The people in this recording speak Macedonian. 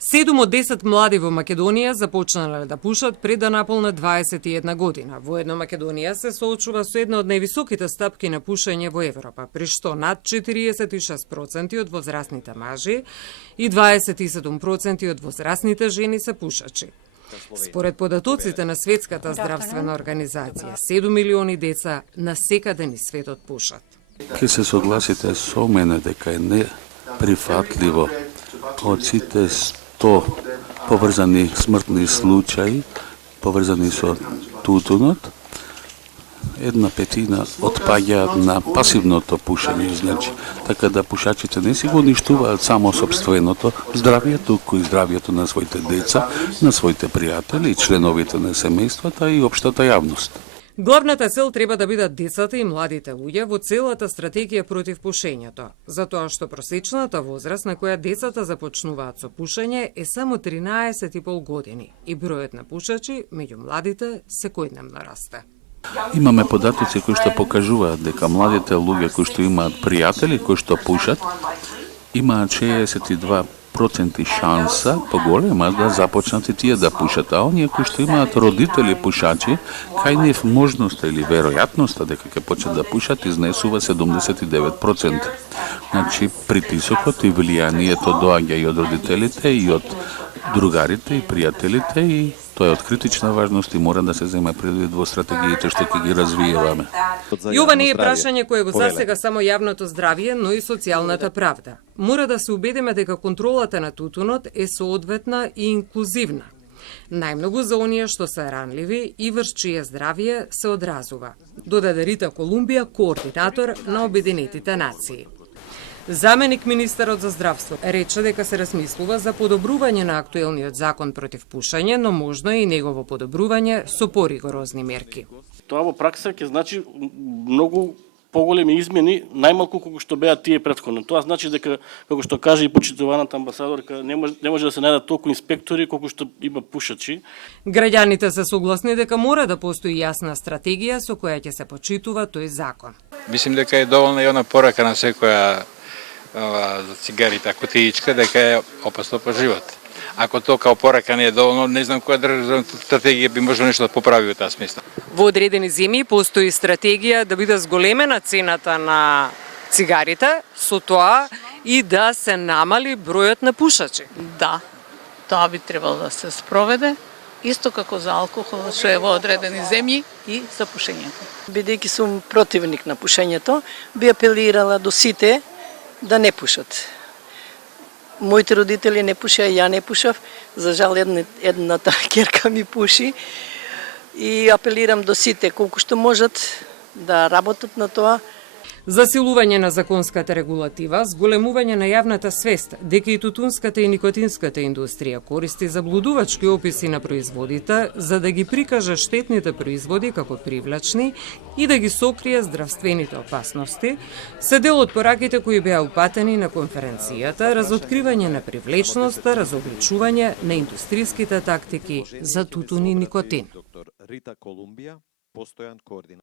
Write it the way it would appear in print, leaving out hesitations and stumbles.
7 од 10 млади во Македонија започнале да пушат пред да наполнат 21 година. Воедно Македонија се соочува со една од највисоките стапки на пушење во Европа, при што над 46% од возрастните мажи и 27% од возрастните жени се пушачи. Според податоците на Светската здравствена организација, 7 милиони деца насекаде низ светот пушат. Ке се согласите со мене дека е неприфатливо од сите 100 поврзани смртни случаи, поврзани со тутунот, 1/5 отпаѓаат на пасивното пушење, значи, така да пушачите не си го уништуваат само сопственото здравје, туку и здравјето на своите деца, на своите пријатели, членовите на семејствата и општата јавност. Главната цел треба да бидат децата и младите луѓе во целата стратегија против пушењето, затоа што просечната возраст на која децата започнуваат со пушење е само 13,5 години и бројот на пушачи меѓу младите секојдневно расте. Имаме податоци кои што покажуваат дека младите луѓе кои што имаат пријатели кои што пушат, имаат 62% шанса поголема да започнат и тие да пушат, а оние кои што имаат родители пушачи, кај нив можноста или веројатноста дека ќе почнат да пушат изнесува 79%. Значи притисокот и влијанието доаѓа и од родителите и од другарите и пријателите и тоа е од критична важност и мора да се земе предвид во стратегиите што ќе ги развиеваме. И ова не е прашање кое го засега само јавното здравје, но и социјалната правда. Мора да се убедиме дека контролата на тутунот е соодветна и инклузивна. Најмногу за оние што се ранливи и врз чие здравје се одразува, додаде Рита Колумбија, координатор на Обединетите нации. Заменик министерот за здравство рече дека се размислува за подобрување на актуелниот закон против пушење, но можно и негово подобрување со поригорозни мерки. Тоа во пракса ќе значи многу поголеми измени, најмалку колку што беа тие претходно. Тоа значи дека, како што каже и почитуваната амбасадорка, не може да се најдат толку инспектори колку што има пушачи. Граѓаните се согласни дека мора да постои јасна стратегија со која ќе се почитува тој закон. Мислим дека е доволна и она порака на секоја за цигарите, кутиичка, дека е опасно по живот. Ако тоа као порака не е доволно, не знам која државна стратегија би можело нешто да поправи во таа смисла. Во одредени земји постои стратегија да биде зголемена цената на цигарите, со тоа и да се намали бројот на пушачи. Да, тоа би требало да се спроведе, исто како за алкохол, што е во одредени земји и за пушењето. Бидејќи сум противник на пушењето, би апелирала до сите да не пушат. Моите родители не пушеа, ја не пушав. За жал едната ќерка ми пуши. И апелирам до сите колку што можат да работат на тоа. Засилување на законската регулатива, зголемување на јавната свест дека и тутунската и никотинската индустрија користи заблудувачки описи на производите за да ги прикаже штетните производи како привлачни и да ги сокрие здравствените опасности, се дел од пораките кои беа упатени на конференцијата, разоткривање на привлечноста, разобличување на индустриските тактики за тутун и никотин.